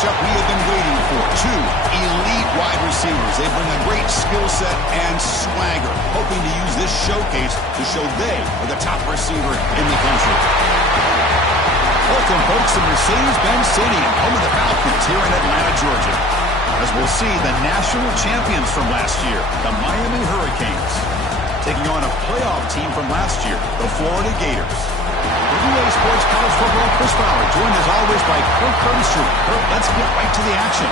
matchup we have been waiting for. Two elite wide receivers. They bring a great skill set and swagger, hoping to use this showcase to show they are the top receiver in the country. Welcome, folks, to Mercedes-Benz Stadium, home of the Falcons here in Atlanta, Georgia. As we'll see the national champions from last year, the Miami Hurricanes, taking on a playoff team from last year, the Florida Gators. VOA Sports College Football Chris Fowler, joined as always by Kirk Curtis. Kirk, let's get right to the action.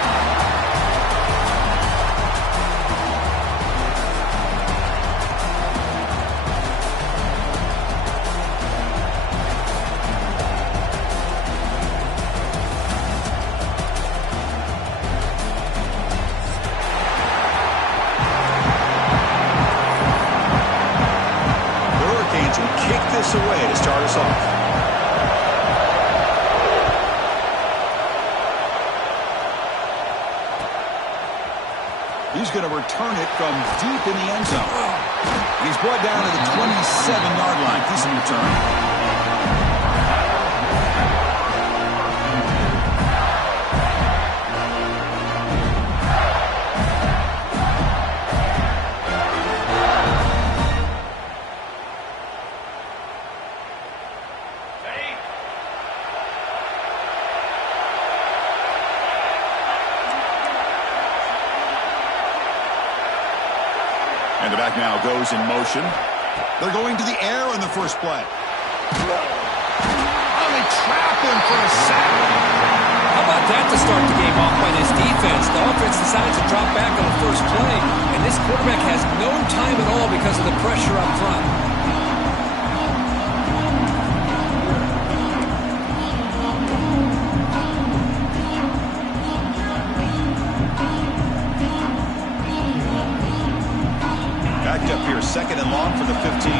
Away to start us off. He's going to return it from deep in the end zone. He's brought down to the 27-yard line. Decent return. And the back now goes in motion. They're going to the air on the first play. Oh, they trap him for a sack. How about that to start the game off by this defense? The offense decides to drop back on the first play, and this quarterback has no time at all because of the pressure up front. Backed up here, second and long for the 15.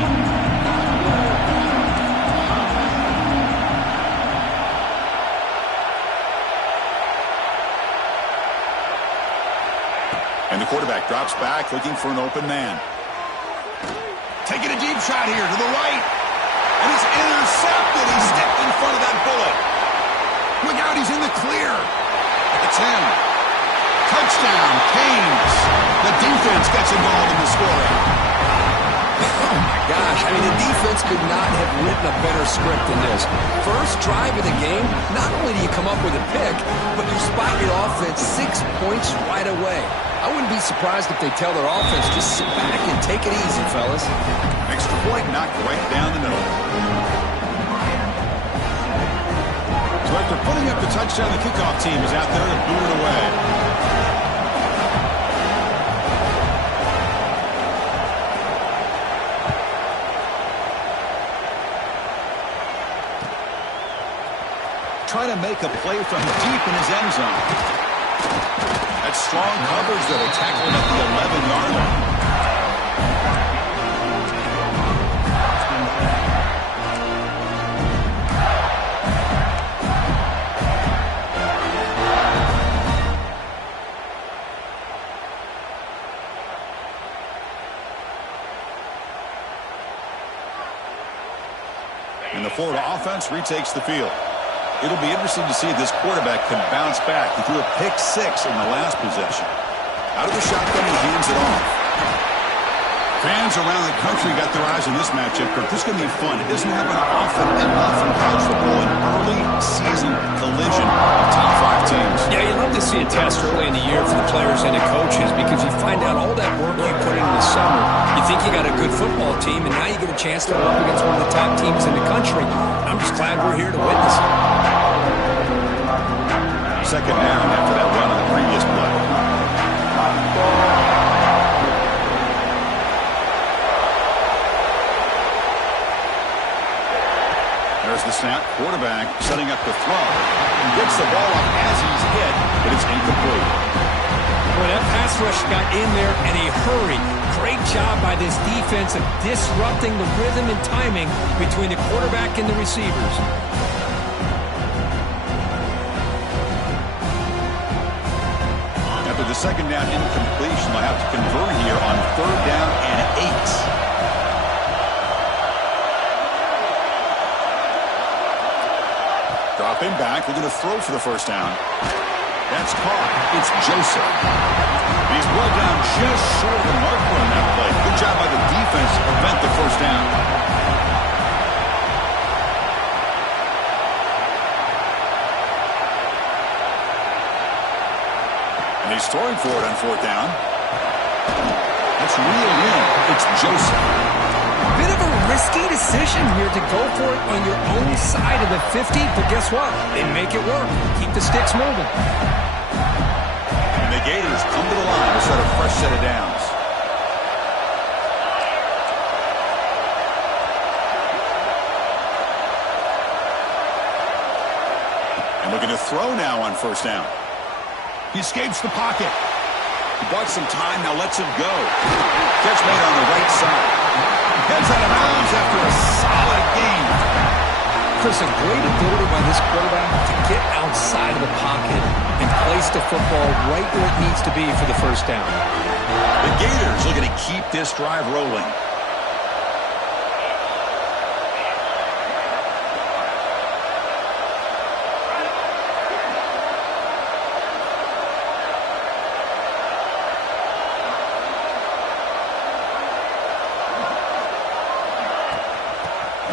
And the quarterback drops back, looking for an open man. Taking a deep shot here to the right. And it's intercepted. He stepped in front of that bullet. Look out, he's in the clear. At the 10. Touchdown, Canes. The defense gets involved in the scoring. Oh, my gosh. I mean, the defense could not have written a better script than this. First drive of the game, not only do you come up with a pick, but you spot your offense 6 points right away. I wouldn't be surprised if they tell their offense, just sit back and take it easy, fellas. Extra point knocked right down the middle. So after putting up the touchdown, the kickoff team is out there to boot it away. Trying to make a play from deep in his end zone. That's strong coverage, though. They tackle him at the 11-yard line. And the Florida offense retakes the field. It'll be interesting to see if this quarterback can bounce back. He threw a pick-6 in the last possession. Out of the shotgun, he hands it off. Fans around the country got their eyes on this matchup. This is going to be fun. It doesn't happen often enough in college football, an early season collision of top 5 teams. Yeah, you love to see a test early in the year for the players and the coaches because you find out all that work you put in the summer. You think you got a good football team, and now you get a chance to work against one of the top teams in the country. I'm just glad we're here to witness it. Second down after that run on the previous play. There's the snap. Quarterback setting up the throw. He gets the ball up as he's hit, but it's incomplete. Well, that pass rush got in there in a hurry. Great job by this defense of disrupting the rhythm and timing between the quarterback and the receivers. After the second down incompletion, they'll have to convert here on third down and 8. Drop him back. They're going to throw for the first down. That's caught. It's Joseph. He's brought down just short of the marker on that play. Good job by the defense to prevent the first down. And he's throwing for it on fourth down. That's reeled in. It's Joseph. Bit of a risky decision here to go for it on your own side of the 50, but guess what? They make it work. Keep the sticks moving. And the Gators come to the line to start a fresh set of downs. And looking to throw now on first down. He escapes the pocket. He bought some time, now lets him go. Catch made on the right side. Heads out of bounds after a solid gain. Chris, a great ability by this quarterback to get outside of the pocket and place the football right where it needs to be for the first down. The Gators looking to keep this drive rolling.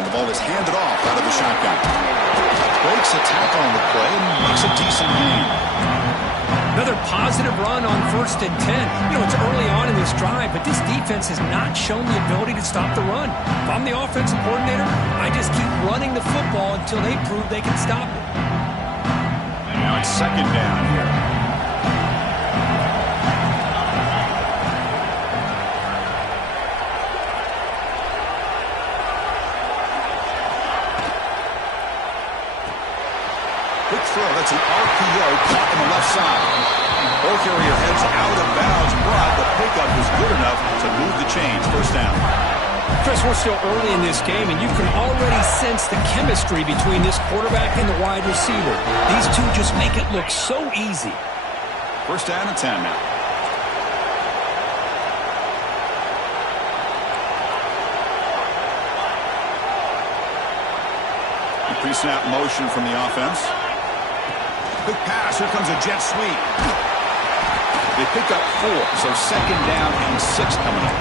Ball is handed off out of the shotgun. Breaks a tackle on the play and makes a decent gain. Another positive run on 1st and 10. You know, it's early on in this drive, but this defense has not shown the ability to stop the run. If I'm the offensive coordinator, I just keep running the football until they prove they can stop it. And now it's second down here. Quick throw. That's an RPO caught on the left side. Ball carrier heads out of bounds, but the pickup was good enough to move the chains. First down. Chris, we're still early in this game, and you can already sense the chemistry between this quarterback and the wide receiver. These two just make it look so easy. First down and 10 now. Pre-snap motion from the offense. Quick pass. Here comes a jet sweep. They pick up 4, so second down and 6 coming up.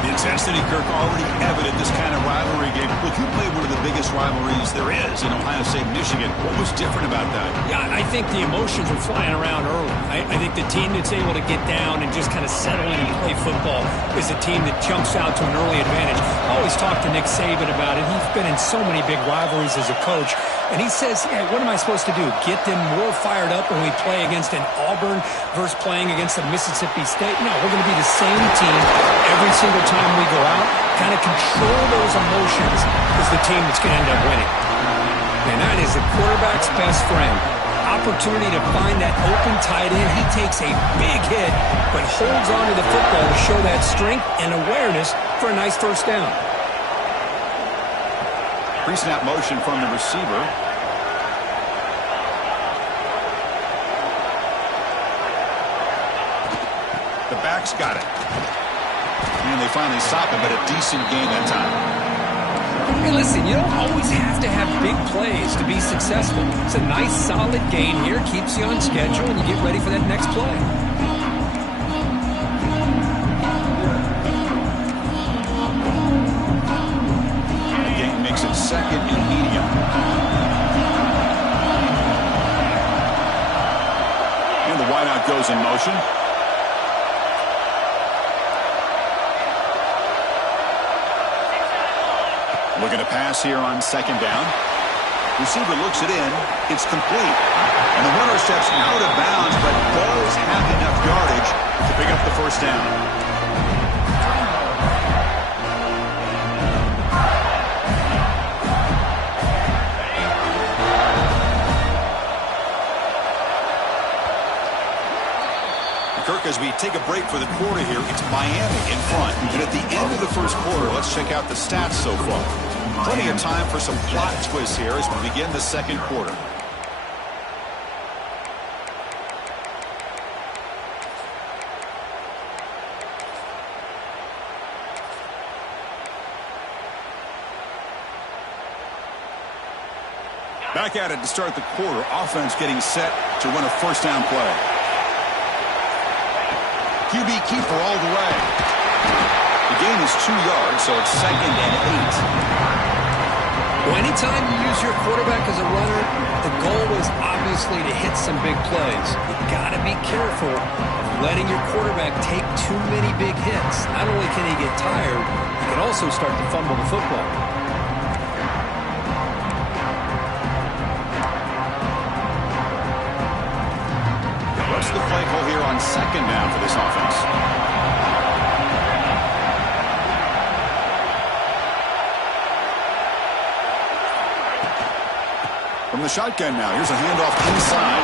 The intensity, Kirk, already evident this kind of rivalry game. Look, you played one of the biggest rivalries there is in Ohio State, Michigan. What was different about that? Yeah, I think the emotions were flying around early. I think the team that's able to get down and just kind of settle in and play football is a team that jumps out to an early advantage. I always talk to Nick Saban about it. He's been in so many big rivalries as a coach. And he says, yeah, what am I supposed to do? Get them more fired up when we play against an Auburn versus playing against a Mississippi State? No, we're going to be the same team every single time we go out. Kind of control those emotions is the team that's going to end up winning. And that is the quarterback's best friend. Opportunity to find that open tight end. He takes a big hit, but holds on to the football to show that strength and awareness for a nice first down. Pre-snap motion from the receiver. The back's got it. And they finally stop him, but a decent gain that time. Hey, listen, you don't always have to have big plays to be successful. It's a nice, solid gain here. Keeps you on schedule, and you get ready for that next play. Second and medium. And the wideout goes in motion. Looking to pass here on second down. Receiver looks it in. It's complete. And the runner steps out of bounds, but does have enough yardage to pick up the first down. Kirk, as we take a break for the quarter here, it's Miami in front. And at the end of the first quarter, let's check out the stats so far. Plenty of time for some plot twists here as we begin the second quarter. Back at it to start the quarter. Offense getting set to run a first down play. QB keeper all the way. The gain is 2 yards, so it's 2nd and 8. Well, anytime you use your quarterback as a runner, the goal is obviously to hit some big plays. You've got to be careful of letting your quarterback take too many big hits. Not only can he get tired, he can also start to fumble the football. What's the play call here on 2nd down for this offense? From the shotgun now, here's a handoff inside.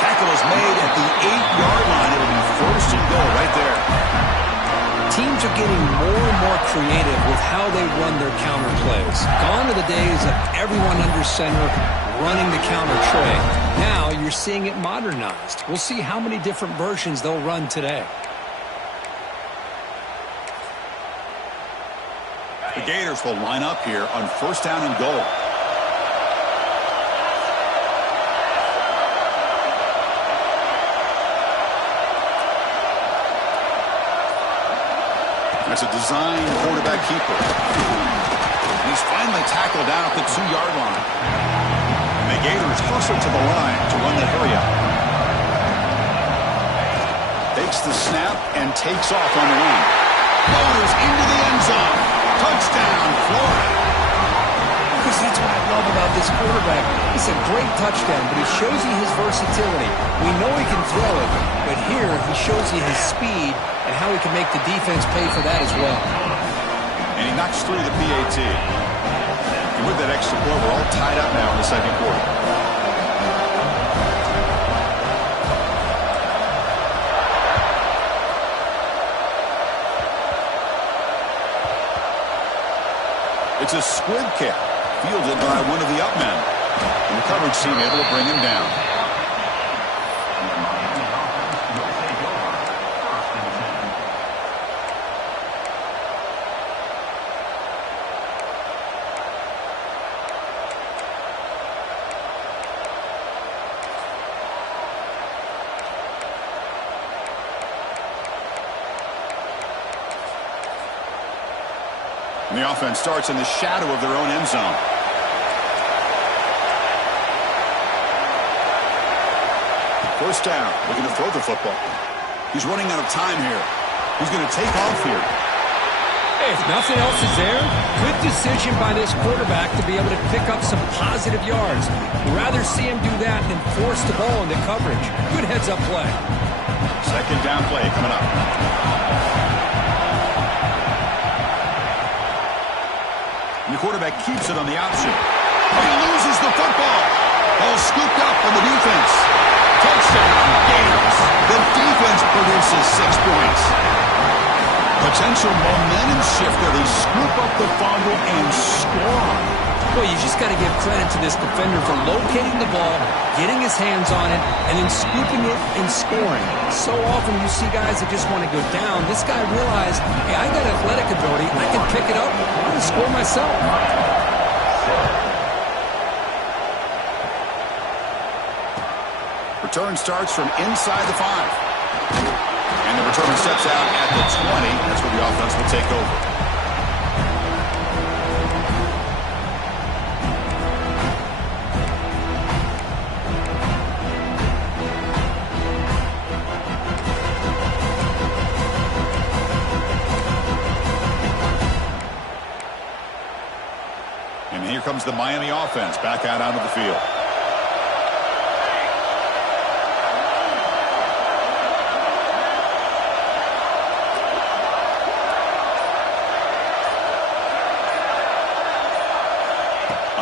Tackle is made at the 8-yard line. It'll be 1st and goal right there. Teams are getting more and more creative with how they run their counter plays. Gone are the days of everyone under center running the counter tray. Now you're seeing it modernized. We'll see how many different versions they'll run today. The Gators will line up here on 1st down and goal. That's a design quarterback keeper. He's finally tackled down at the 2-yard line. And the Gators hustle to the line to run the hurry up. Takes the snap and takes off on the run. Floaters into the end zone. Touchdown, Florida. Because that's what I love about this quarterback. It's a great touchdown, but it shows you his versatility. We know he can throw it, but here he shows you his speed and how he can make the defense pay for that as well. And he knocks through the PAT. And with that extra point, we're all tied up now in the 2nd quarter. It's a squib kick, fielded by one of the up men. And the coverage team able to bring him down. And the offense starts in the shadow of their own end zone. First down, looking to throw the football. He's running out of time here. He's going to take off here. Hey, if nothing else is there, good decision by this quarterback to be able to pick up some positive yards. You'd rather see him do that than force the ball into coverage. Good heads-up play. 2nd down play coming up. And the quarterback keeps it on the option. He loses the football. Ball scooped up on the defense. Touchdown, Gators. The defense produces 6 points. Potential momentum shifter. They scoop up the fumble and score. Well, you just got to give credit to this defender for locating the ball, getting his hands on it, and then scooping it and scoring. So often you see guys that just want to go down. This guy realized, hey, I got athletic ability. I can pick it up. I'm going to score myself. Return starts from inside the 5. And the return steps out at the 20. That's where the offense will take over. And here comes the Miami offense back out onto the field.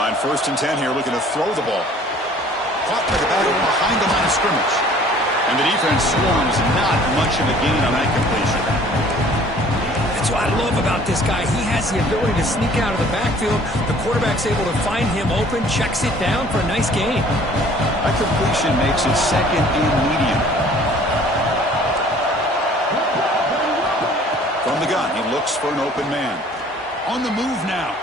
On 1st and 10 here, looking to throw the ball. Caught by the batter behind the line of scrimmage. And the defense swarms not much of a gain on that completion. That's what I love about this guy. He has the ability to sneak out of the backfield. The quarterback's able to find him open, checks it down for a nice gain. That completion makes it 2nd and medium. From the gun, he looks for an open man. On the move now.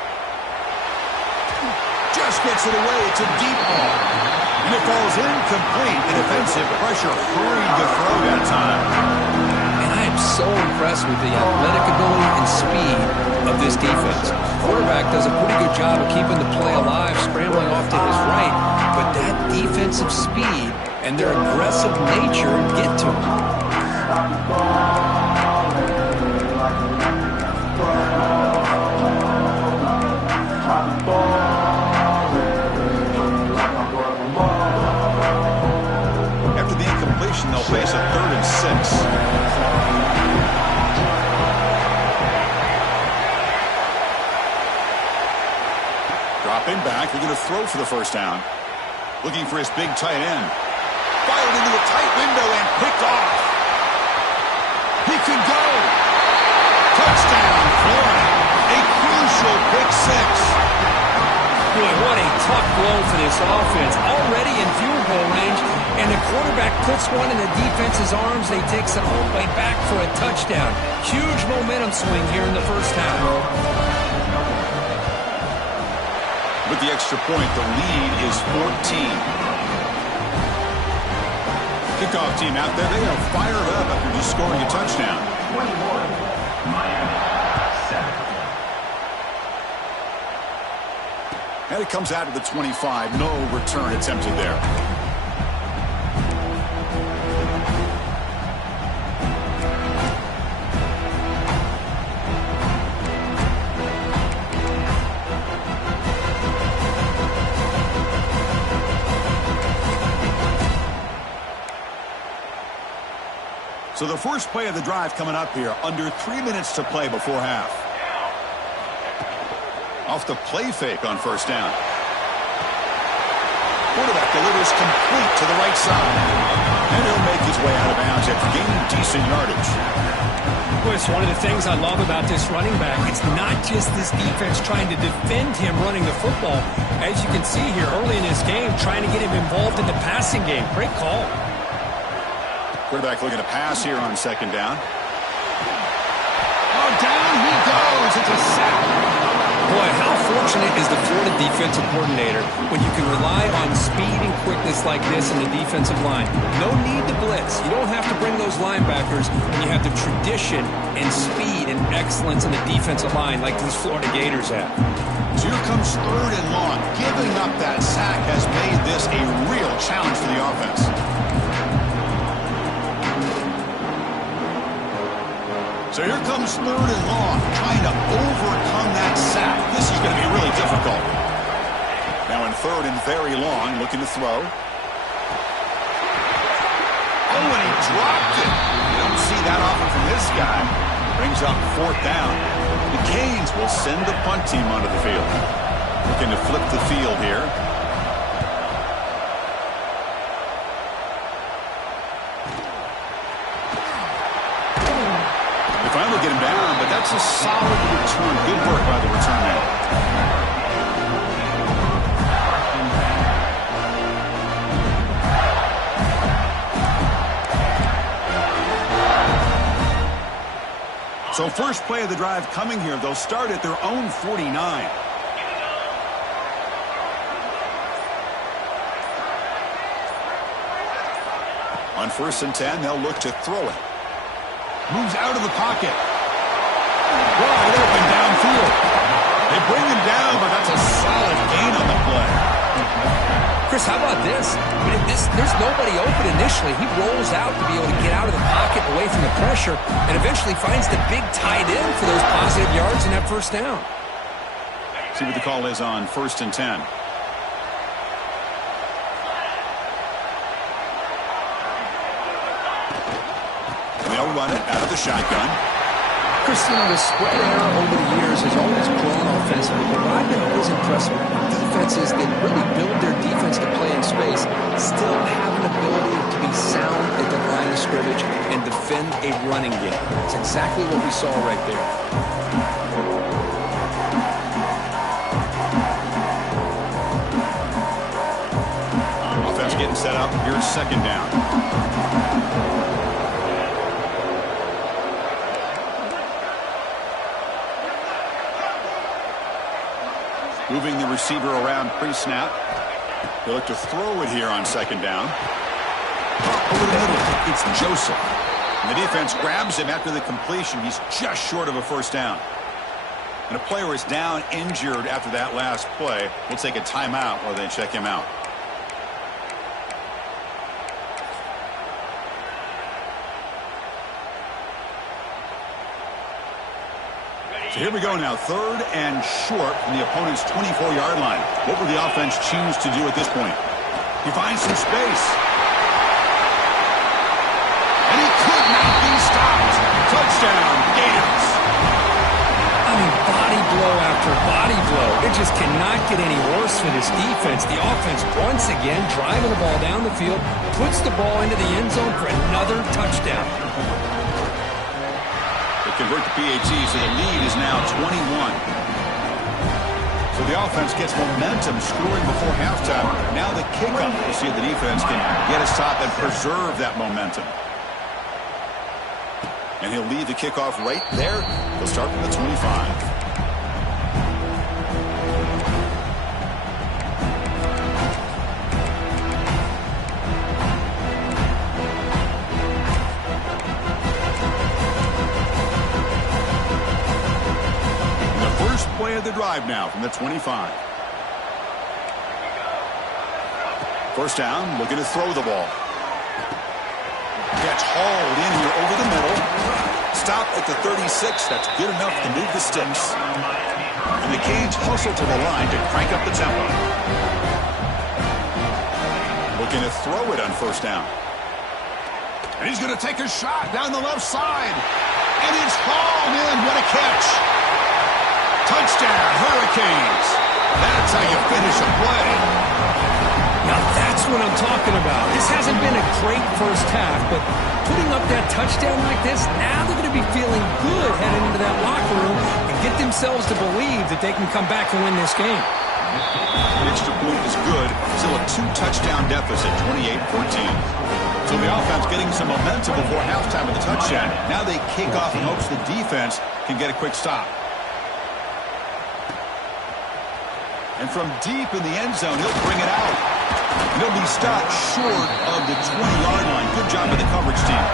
Just gets it away. It's a deep ball. And it falls incomplete. And offensive pressure hurried the throw that time. And I am so impressed with the athletic ability and speed of this defense. Quarterback does a pretty good job of keeping the play alive, scrambling off to his right. But that defensive speed and their aggressive nature get to him. After the incompletion, they'll face a 3rd and 6. Dropping back, they're going to throw for the first down. Looking for his big tight end. Fired into a tight window and picked off. He can go. Touchdown, Florida. A crucial pick 6. Boy, what a tough blow for this offense. Already in field goal range, and the quarterback puts one in the defense's arms. They takes it all the way back for a touchdown. Huge momentum swing here in the first half. With the extra point, the lead is 14. Kickoff team out there, they are fired up after just scoring a touchdown. 21, Miami, 7. And it comes out of the 25. No return attempted there. So the first play of the drive coming up here. Under 3 minutes to play before half. Off the play fake on first down. Quarterback delivers complete to the right side. And he'll make his way out of bounds after gaining decent yardage. Boy, it's one of the things I love about this running back. It's not just this defense trying to defend him running the football. As you can see here early in this game, trying to get him involved in the passing game. Great call. Quarterback looking to pass here on second down. Oh, down he goes. It's a sack. Boy, how fortunate is the Florida defensive coordinator when you can rely on speed and quickness like this in the defensive line. No need to blitz. You don't have to bring those linebackers when you have the tradition and speed and excellence in the defensive line like these Florida Gators have. So here comes 3rd and long. Giving up that sack has made this a real challenge for the offense. So here comes 3rd and long, trying to overcome that sack. This is going to be really difficult. Now in 3rd and very long, looking to throw. Oh, and he dropped it. You don't see that often from this guy. Brings up 4th down. The Canes will send the punt team onto the field. Looking to flip the field here. Finally get him down, but that's a solid return. Good work by the return man. So first play of the drive coming here. They'll start at their own 49. On 1st and 10, they'll look to throw it. Moves out of the pocket. Wide open downfield. They bring him down, but that's a solid gain on the play. Chris, how about this? I mean, there's nobody open initially. He rolls out to be able to get out of the pocket, away from the pressure, and eventually finds the big tight end for those positive yards in that first down. See what the call is on 1st and 10. They'll run it out of the shotgun. Chris, the spread era over the years has always grown offensively, but what I've been always impressed with defenses that really build their defense to play in space still have an ability to be sound at the line of scrimmage and defend a running game. It's exactly what we saw right there. Offense getting set up. Here's second down. Moving the receiver around pre-snap. They look to throw it here on second down. Over the middle, it's Joseph. And the defense grabs him after the completion. He's just short of a first down. And a player is down injured after that last play. We'll take a timeout while they check him out. So here we go now. 3rd and short from the opponent's 24-yard line. What will the offense choose to do at this point? He finds some space. And he could not be stopped. Touchdown, Gators. I mean, body blow after body blow. It just cannot get any worse for this defense. The offense, once again, driving the ball down the field, puts the ball into the end zone for another touchdown. They convert the PAT, so the lead is now 21. So the offense gets momentum scoring before halftime. Now the kickoff. We'll see if the defense can get a stop and preserve that momentum. And he'll lead the kickoff right there. He'll start from the 25. Play of the drive now from the 25. First down, looking to throw the ball. Gets hauled in here over the middle. Stop at the 36. That's good enough to move the sticks. And the Canes hustle to the line to crank up the tempo. Looking to throw it on first down. And he's going to take a shot down the left side. And it's hauled in. What a catch. Touchdown, Hurricanes. That's how you finish a play. Now that's what I'm talking about. This hasn't been a great first half, but putting up that touchdown like this, now they're going to be feeling good heading into that locker room and get themselves to believe that they can come back and win this game. The extra point is good. Still a 2-touchdown deficit, 28-14. So the offense getting some momentum before halftime with the touchdown. Now they kick off in hopes the defense can get a quick stop. And from deep in the end zone, he'll bring it out. And he'll be stopped short of the 20-yard line. Good job by the coverage team.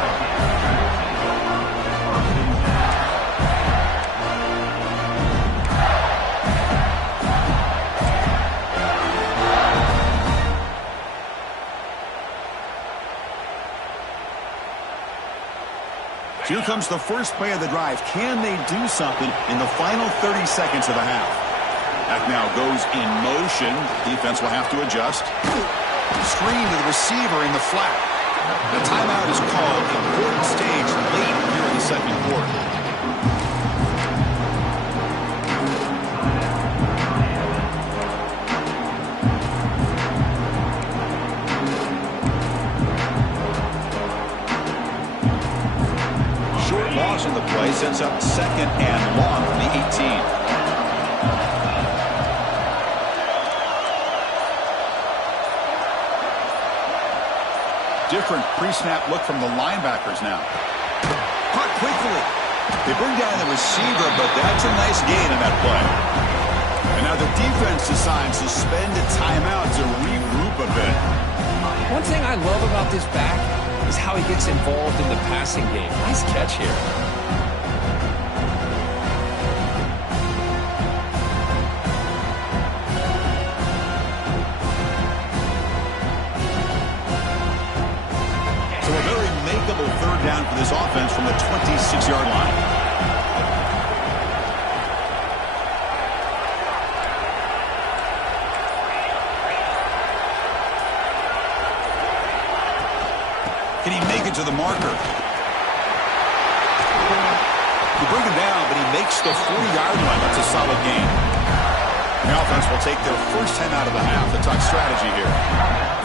Here comes the first play of the drive. Can they do something in the final 30 seconds of the half? Back now goes in motion. Defense will have to adjust. Screen to the receiver in the flat. The timeout is called. Important stage late here in the second quarter. Short loss on the play sets up 2nd and long from the 18. Different pre-snap look from the linebackers now. Caught quickly. They bring down the receiver, but that's a nice gain on that play. And now the defense decides to spend a timeout to regroup a bit. One thing I love about this back is how he gets involved in the passing game. Nice catch here. Third down for this offense from the 26-yard line. Can he make it to the marker? He bring him down, but he makes the 40-yard line. That's a solid gain. The offense will take their first 10 out of the half. The touch strategy here.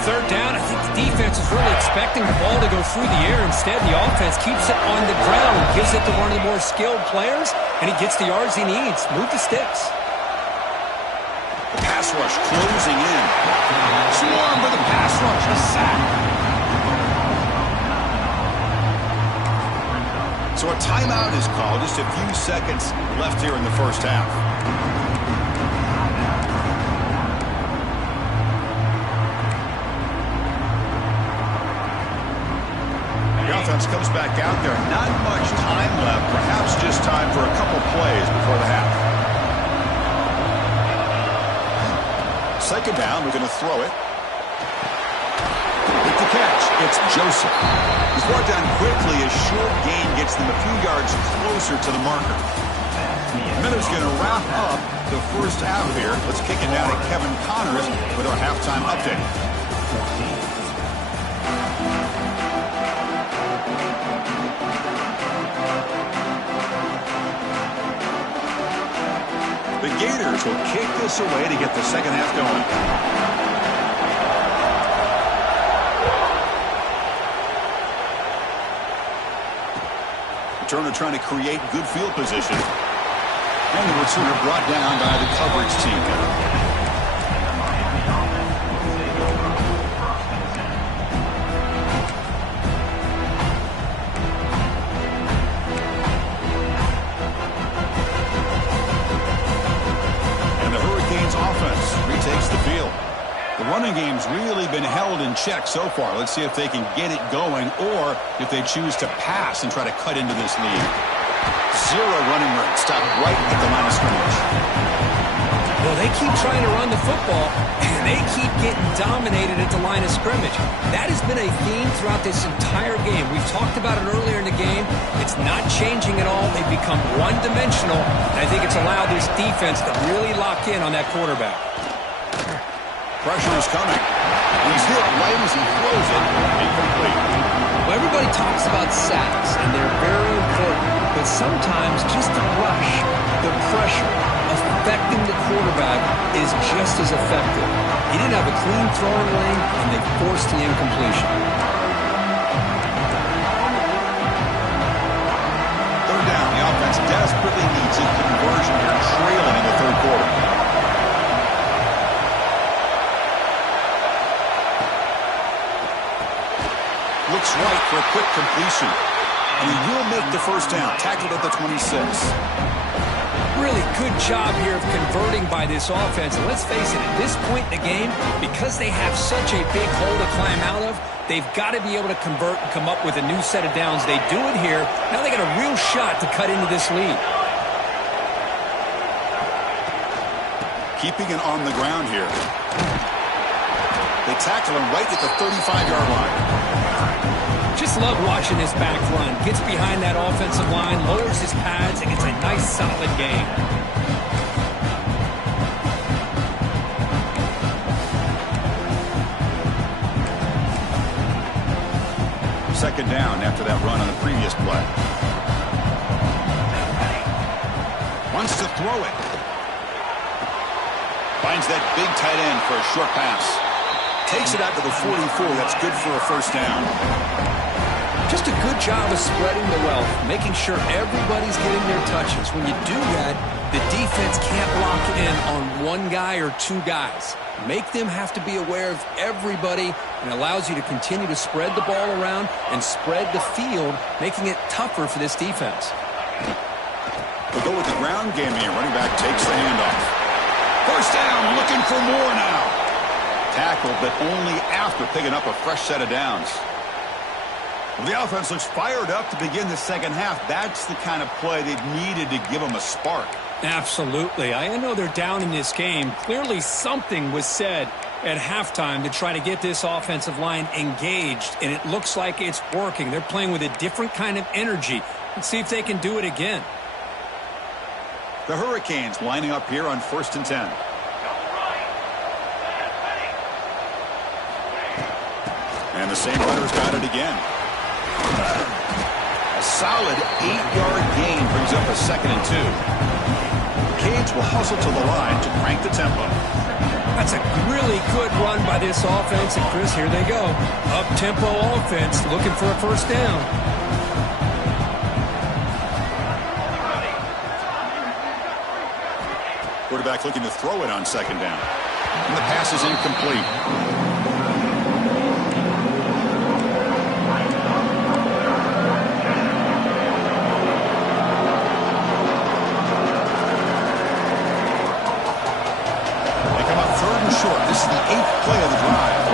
Third down, I think the defense is really expecting the ball to go through the air. Instead, the offense keeps it on the ground, gives it to one of the more skilled players, and he gets the yards he needs. Move the sticks. The pass rush closing in. Swarm for the pass rush. A sack. So a timeout is called. Just a few seconds left here in the first half. offense comes back out there. Not much time left. Perhaps just time for a couple plays before the half. Second down, we're going to throw it. With the catch, it's Joseph. He's brought down quickly. A short gain gets them a few yards closer to the marker. Miller's going to wrap up the first half here. Let's kick it down to Kevin Connors with our halftime update. The Gators will kick this away to get the second half going. Turner trying to create good field position. And the returner brought down by the coverage team. And the Hurricanes offense retakes the field. The running game's really been held in check so far. Let's see if they can get it going or if they choose to pass and try to cut into this lead. Zero running room. Stopped right at the line of scrimmage. Well, they keep trying to run the football, and they keep getting dominated at the line of scrimmage. That has been a theme throughout this entire game. We've talked about it earlier in the game. It's not changing at all. They've become one-dimensional, and I think it's allowed this defense to really lock in on that quarterback. Pressure is coming. He's hit right as he throws it. Incomplete. Well, everybody talks about sacks, and they're very important. But sometimes just the rush, the pressure, affecting the quarterback is just as effective. He didn't have a clean throwing lane, and they forced the incompletion. Third down. The offense desperately needs a conversion here, trailing in the third quarter. Looks right for a quick completion. And he will make the first down. Tackled at the 26. Really good job here of converting by this offense. And let's face it, at this point in the game, because they have such a big hole to climb out of, they've got to be able to convert and come up with a new set of downs. They do it here. Now they got a real shot to cut into this lead. Keeping it on the ground here. They tackle him right at the 35-yard line. Just love watching this back run. Gets behind that offensive line, lowers his pads, and gets a nice, solid gain. Second down after that run on the previous play. Wants to throw it. Finds that big tight end for a short pass. Takes it out to the 44. That's good for a first down. Just a good job of spreading the wealth, making sure everybody's getting their touches. When you do that, the defense can't lock in on one guy or two guys. Make them have to be aware of everybody, and allows you to continue to spread the ball around and spread the field, making it tougher for this defense. They'll go with the ground game here. Running back takes the handoff. First down, looking for more now. Tackled, but only after picking up a fresh set of downs. Well, the offense looks fired up to begin the second half. That's the kind of play they needed to give them a spark. Absolutely. I know they're down in this game. Clearly something was said at halftime to try to get this offensive line engaged, and it looks like it's working. They're playing with a different kind of energy. Let's see if they can do it again. The Hurricanes lining up here on 1st and 10. And the same runner's got it again. A solid 8-yard gain brings up a 2nd and 2. Canes will hustle to the line to crank the tempo. That's a really good run by this offense. And, Chris, here they go. Up-tempo offense looking for a first down. Quarterback looking to throw it on 2nd down. And the pass is incomplete. Short. This is the 8th play of the drive.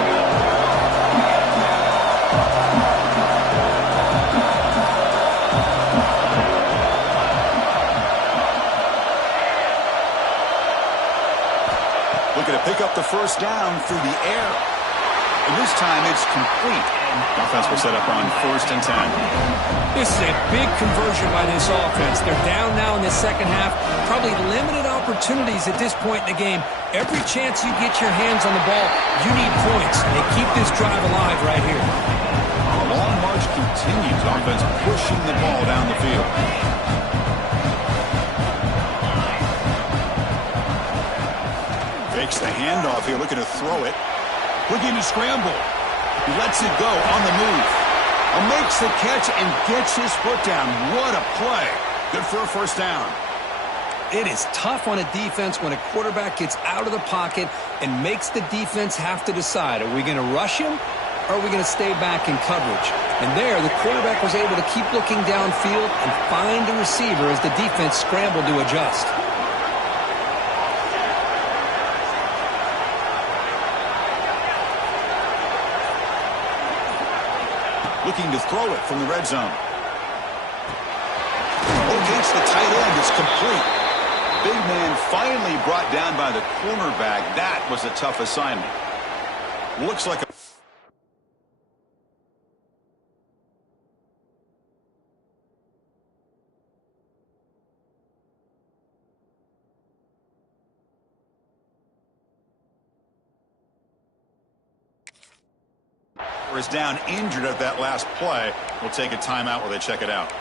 looking to pick up the first down through the air. And this time it's complete. Offense will set up on 1st and 10. This is a big conversion by this offense. They're down now in the second half. Probably limited opportunities at this point in the game. Every chance you get your hands on the ball, you need points. They keep this drive alive right here. The long march continues. Offense pushing the ball down the field. Fakes the handoff here, looking to throw it. Looking to scramble. He lets it go on the move. Makes the catch and gets his foot down. What a play. Good for a first down. It is tough on a defense when a quarterback gets out of the pocket and makes the defense have to decide, are we going to rush him or are we going to stay back in coverage? And there, the quarterback was able to keep looking downfield and find the receiver as the defense scrambled to adjust. Looking to throw it from the red zone. Locates the tight end. It's complete. Big man finally brought down by the cornerback. That was a tough assignment. Looks like a is down injured at that last play. We'll take a timeout while they check it out.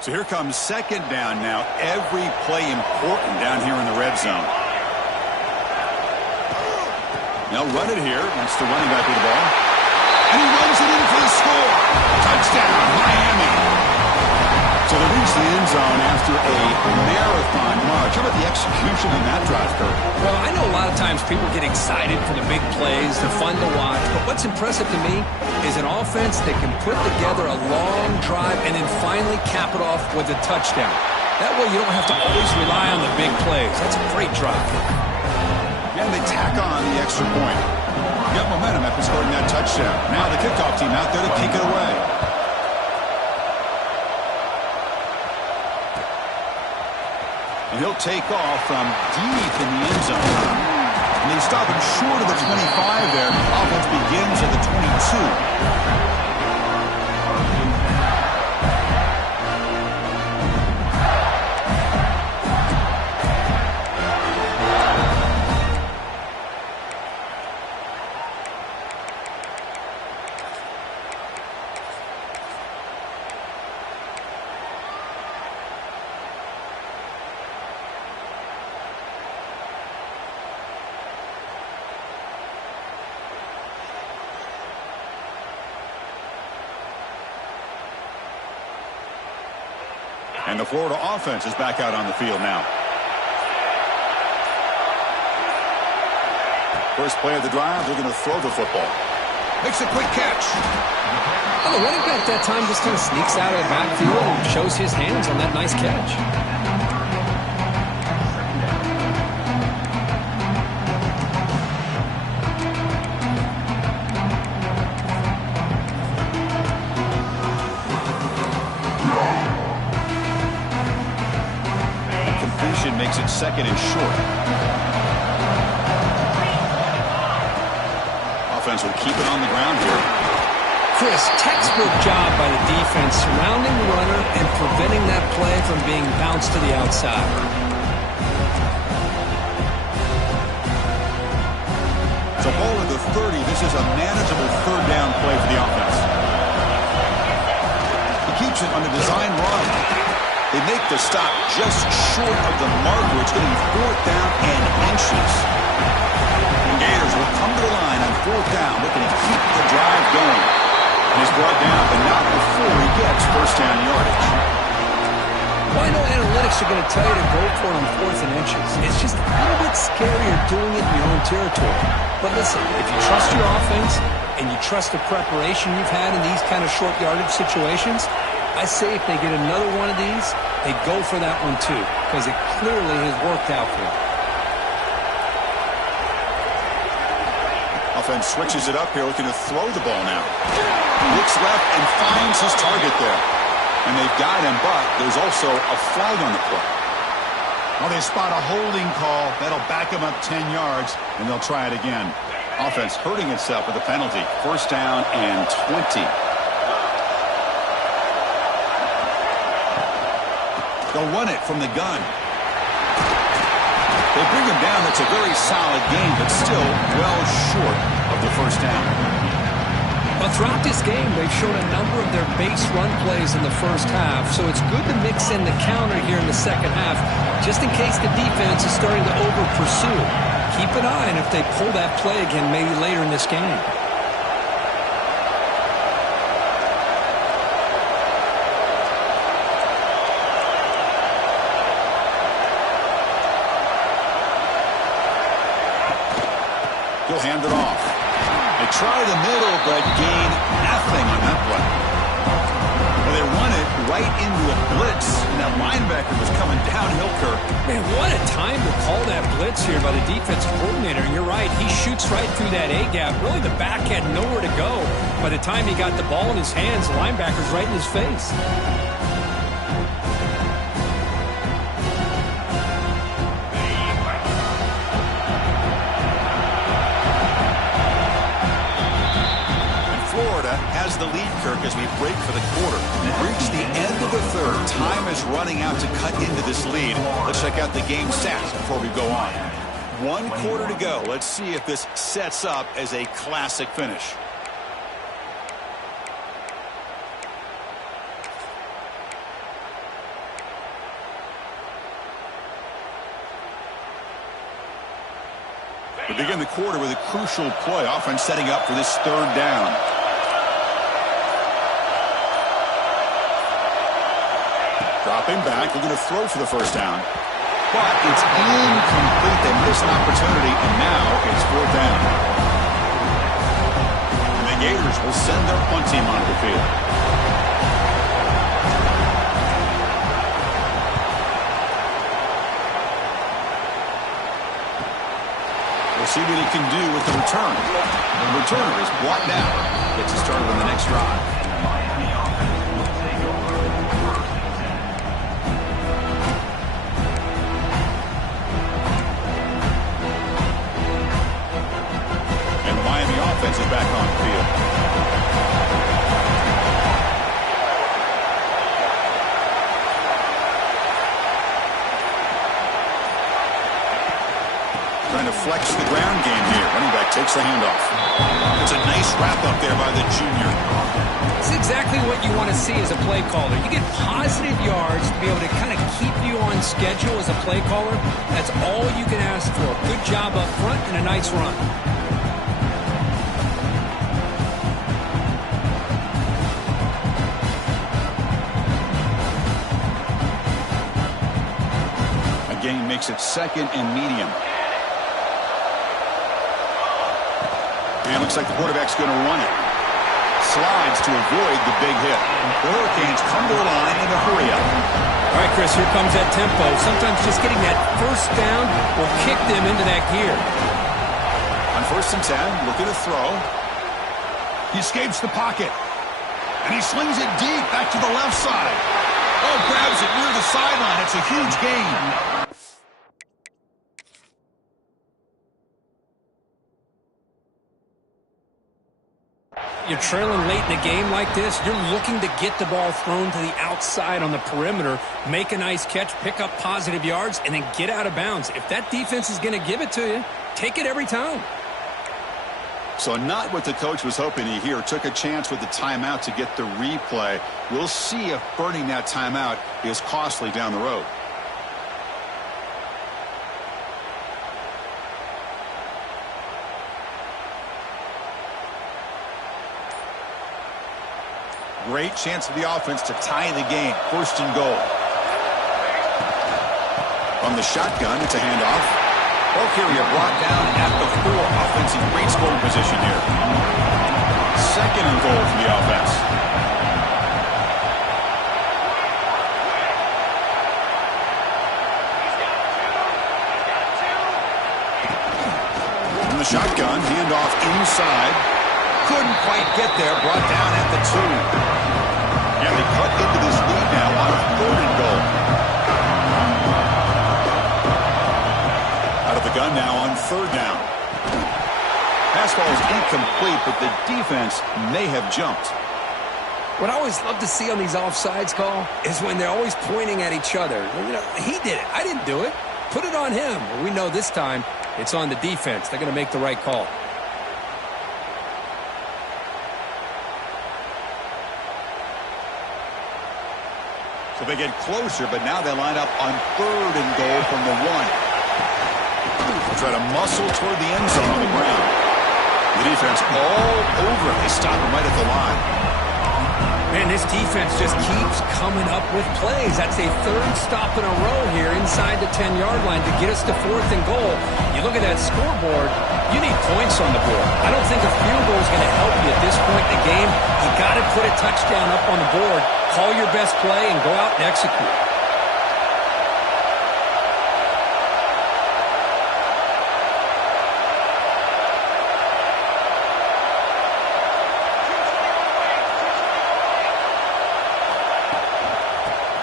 So here comes 2nd down now. Every play important down here in the red zone. They'll run it here. That's the running back with the ball. And he runs it in for the score. Touchdown, Miami. So they reach the end zone after a marathon march. How about the execution on that drive, Kurt? Well, I know a lot of times people get excited for the big plays. They're fun to watch. But what's impressive to me is an offense that can put together a long drive and then finally cap it off with a touchdown. That way you don't have to always rely on the big plays. That's a great drive. And they tack on the extra point. Got momentum after scoring that touchdown. Now the kickoff team out there to kick it away. And he'll take off from deep in the end zone. And they stop him short of the 25 there. Offense begins at the 22. And the Florida offense is back out on the field now. First play of the drive, they're going to throw the football. Makes a quick catch. Well, the running back that time just kind of sneaks out of the backfield and shows his hands on that nice catch. Makes it 2nd and short. Offense will keep it on the ground here. Chris, textbook job by the defense surrounding the runner and preventing that play from being bounced to the outside. So ball at the 30. This is a manageable 3rd down play for the offense. He keeps it on a design run. They make the stop just short of the marker. It's going to be 4th down and inches. And Gators will come to the line on 4th down, looking to keep the drive going. And he's brought down, but not before he gets 1st down yardage. Well, I know analytics are going to tell you to go for it on 4th and inches. It's just a little bit scarier doing it in your own territory. But listen, if you trust your offense and you trust the preparation you've had in these kind of short yardage situations, I say if they get another one of these, they go for that one too, because it clearly has worked out for them. offense switches it up here, looking to throw the ball now. Looks left and finds his target there. And they've got him, but there's also a flag on the play. Well, they spot a holding call. That'll back him up 10 yards, and they'll try it again. Offense hurting itself with a penalty. First down and 20. They'll run it from the gun. They bring him down. That's a very solid game, but still well short of the first down. Well, throughout this game, they've shown a number of their base run plays in the first half, so it's good to mix in the counter here in the second half, just in case the defense is starting to over-pursue. Keep an eye on if they pull that play again maybe later in this game. He'll hand it off. They try the middle, but gain nothing on that play. Well, they run it right into a blitz, and that linebacker was coming downhill, Kirk. Man, what a time to call that blitz here by the defensive coordinator. And you're right, he shoots right through that A-gap. Really, the back had nowhere to go. By the time he got the ball in his hands, the linebacker's right in his face. Has the lead, Kirk, as we break for the quarter. We've reached the end of the third. Time is running out to cut into this lead. Let's check out the game stats before we go on. 1 quarter to go. Let's see if this sets up as a classic finish. We begin the quarter with a crucial play. Offense setting up for this third down. Dropping back, looking to throw for the first down. But it's incomplete. They missed an opportunity, and now it's fourth down. And the Gators will send their punt team onto the field. We'll see what he can do with the return. The returner is blocked out. Gets it started on the next drive. Offense is back on the field. Trying to flex the ground game here. Running back takes the handoff. It's a nice wrap up there by the junior. It's exactly what you want to see as a play caller. You get positive yards to be able to kind of keep you on schedule as a play caller. That's all you can ask for. Good job up front and a nice run. Gain makes it second and medium. And looks like the quarterback's going to run it. Slides to avoid the big hit. The Hurricanes come to the line in a hurry up. All right, Chris, here comes that tempo. Sometimes just getting that first down will kick them into that gear. On 1st and 10, looking to throw. He escapes the pocket. And he slings it deep back to the left side. Oh, grabs it near the sideline. It's a huge gain. You're trailing late in a game like this, you're looking to get the ball thrown to the outside on the perimeter, make a nice catch, pick up positive yards, and then get out of bounds. If that defense is going to give it to you, take it every time. So not what the coach was hoping to hear. Took a chance with the timeout to get the replay. We'll see if burning that timeout is costly down the road. Great chance for the offense to tie the game. 1st and goal. From the shotgun, it's a handoff. O'Carrier brought down at the 4. Offense in great scoring position here. 2nd and goal for the offense. the shotgun, handoff inside. Couldn't quite get there, brought down at the 2. And they cut into this lead now on 3rd and goal. Out of the gun now on 3rd down. Pass ball is incomplete, but the defense may have jumped. What I always love to see on these offsides call is when they're always pointing at each other. You know, he did it. I didn't do it. Put it on him. Well, we know this time it's on the defense. They're going to make the right call. So they get closer, but now they line up on 3rd and goal from the 1. They'll try to muscle toward the end zone on the ground. The defense all over it. They stop him right at the line. Man, this defense just keeps coming up with plays. That's a 3rd stop in a row here inside the 10-yard line to get us to 4th and goal. You look at that scoreboard, you need points on the board. I don't think a field goal is going to help you at this point in the game. You got to put a touchdown up on the board, call your best play, and go out and execute.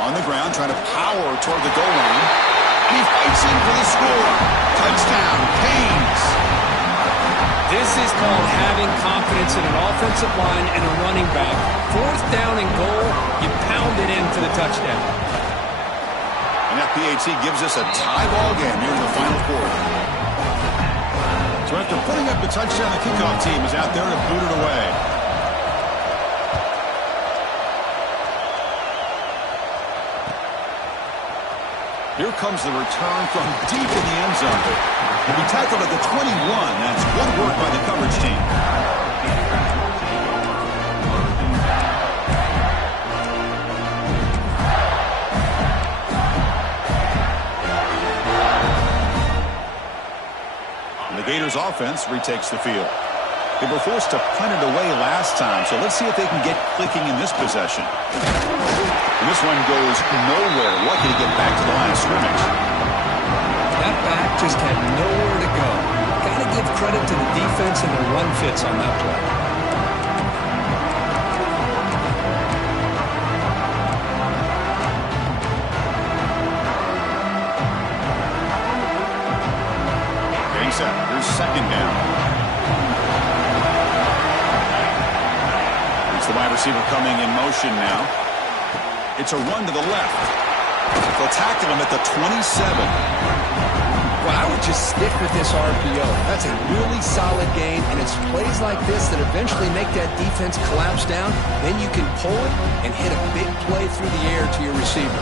On the ground, trying to power toward the goal line. And he fights in for the score. Touchdown, Canes. This is called having confidence in an offensive line and a running back. 4th down and goal, you pound it in for the touchdown. And that PAT gives us a tie ball game here in the final quarter. So after putting up the touchdown, the kickoff team is out there to boot it away. Here comes the return from deep in the end zone. He'll be tackled at the 21. That's good work by the coverage team. And the Gators offense retakes the field. They were forced to punt it away last time, so let's see if they can get clicking in this possession. And this one goes nowhere. Lucky to get back to the line of scrimmage. That back just had nowhere to go. Got to give credit to the defense and the run fits on that play. Getting set. Here's 2nd down. It's the wide receiver coming in motion now. It's a run to the left. They'll tackle him at the 27. Well, I would just stick with this RPO. That's a really solid game, and it's plays like this that eventually make that defense collapse down. Then you can pull it and hit a big play through the air to your receiver.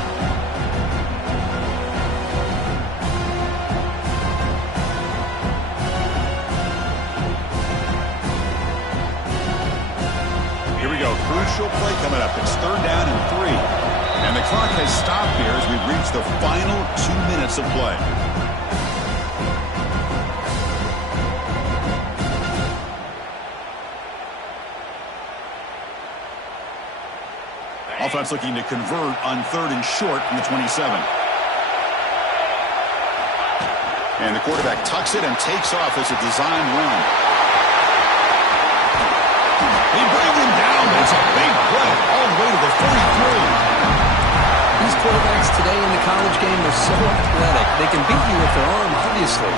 Here we go. Crucial play coming up. It's 3rd down and 3. And the clock has stopped here as we've reached the final 2 minutes of play. Offense looking to convert on 3rd and short from the 27. And the quarterback tucks it and takes off as a design run. He brings him down. It's a big play all the way to the 43. These quarterbacks today in the college game are so athletic. They can beat you with their arm, obviously.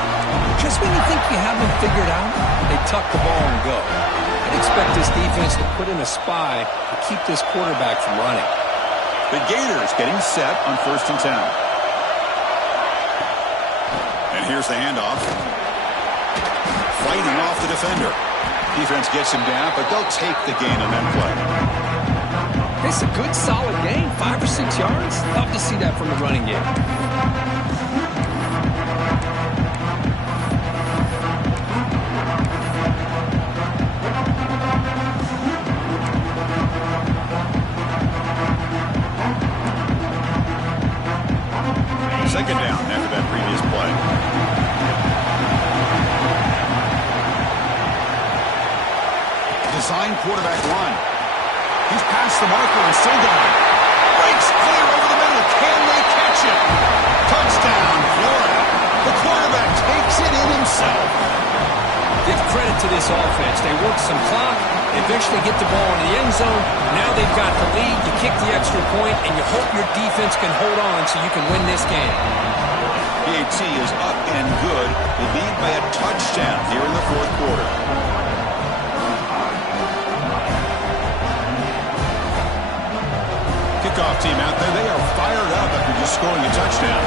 Just when you think you have them figured out, they tuck the ball and go. I'd expect this defense to put in a spy to keep this quarterback from running. The Gators getting set on 1st and 10. And here's the handoff. Fighting off the defender. Defense gets him down, but they'll take the gain on that play. It's a good, solid game. 5 or 6 yards. Love to see that from the running game. Second down after that previous play. Design quarterback run. He's past the marker and still going. Breaks clear over the middle. Can they catch it? Touchdown, Florida. The quarterback takes it in himself. give credit to this offense. They work some clock, eventually get the ball in the end zone. Now they've got the lead. You kick the extra point, and you hope your defense can hold on so you can win this game. PAT is up and good. They lead by a touchdown here in the fourth quarter. Kickoff team out there. They are fired up after just scoring a touchdown.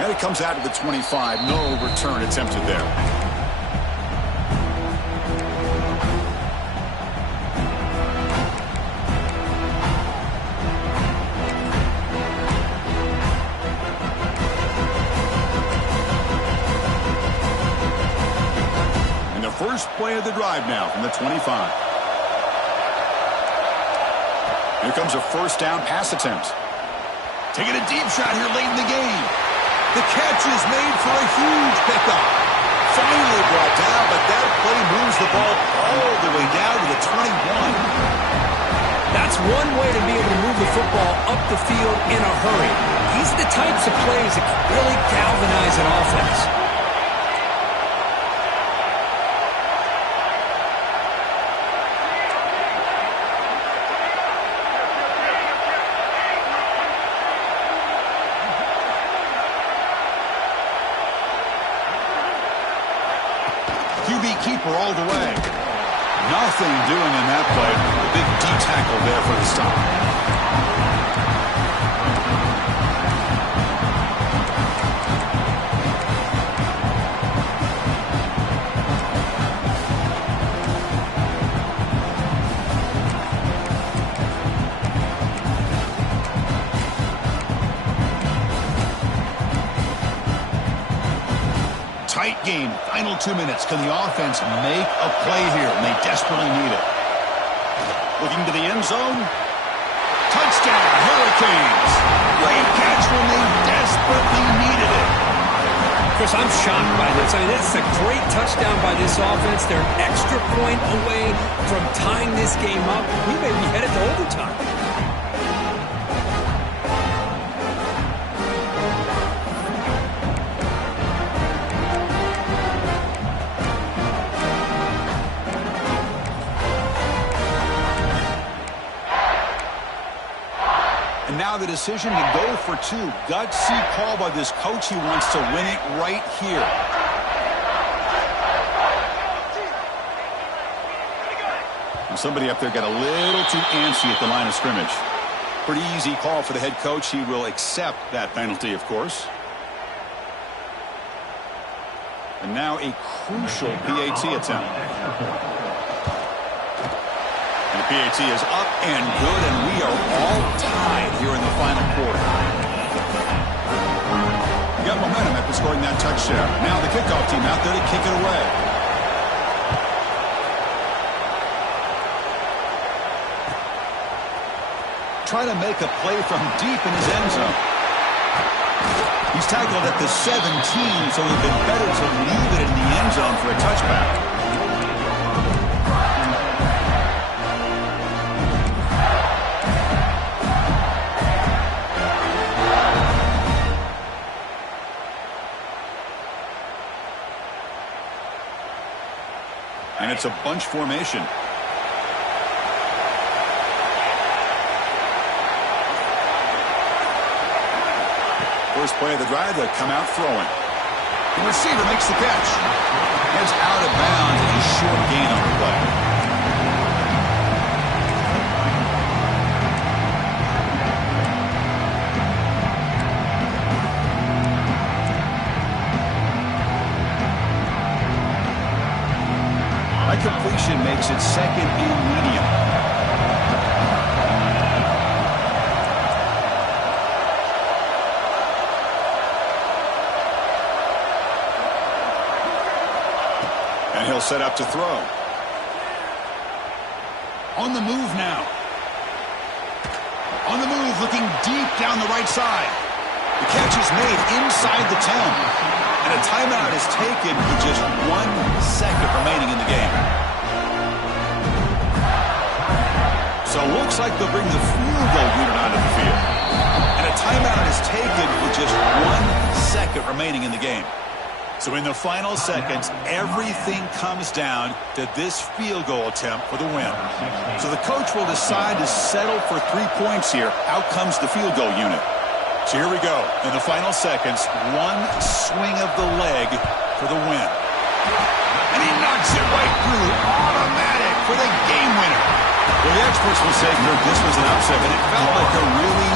And it comes out to the 25. No return attempted there. First play of the drive now from the 25. Here comes a first down pass attempt. Taking a deep shot here late in the game. The catch is made for a huge pickup. Finally brought down, but that play moves the ball all the way down to the 21. That's one way to be able to move the football up the field in a hurry. These are the types of plays that can really galvanize an offense. QB keeper all the way. Nothing doing in that play. A big D tackle there for the stop. Tight game. Final 2 minutes. Can the offense make a play here? And they desperately need it. Looking to the end zone. Touchdown, Hurricanes. Great catch when they desperately needed it. Chris, I'm shocked by this. I mean, this is a great touchdown by this offense. They're an extra point away from tying this game up. We may be headed to overtime. Now the decision to go for two. Gutsy call by this coach. He wants to win it right here. And somebody up there got a little too antsy at the line of scrimmage. Pretty easy call for the head coach. He will accept that penalty, of course. And now a crucial PAT attempt. The PAT is up and good, and we are all tied here in the final quarter. We got momentum after scoring that touchdown. Now the kickoff team out there to kick it away. Trying to make a play from deep in his end zone. He's tackled at the 17, so it would have been better to leave it in the end zone for a touchback. And it's a bunch formation. First play of the drive, they come out throwing. The receiver makes the catch. Heads out of bounds and a short gain on the play. Completion makes it second and medium. And he'll set up to throw. On the move now. On the move, looking deep down the right side. The catch is made inside the 10. And a timeout is taken with just 1 second remaining in the game. So looks looks like they'll bring the field goal unit onto the field. And a timeout is taken with just 1 second remaining in the game. So in the final seconds, everything comes down to this field goal attempt for the win. So the coach will decide to settle for 3 points here. Out comes the field goal unit. So here we go. In the final seconds, 1 swing of the leg for the win. And he knocks it right through. Automatic for the game winner. Well, the experts will say, Kirk, this was an upset, but it felt like a really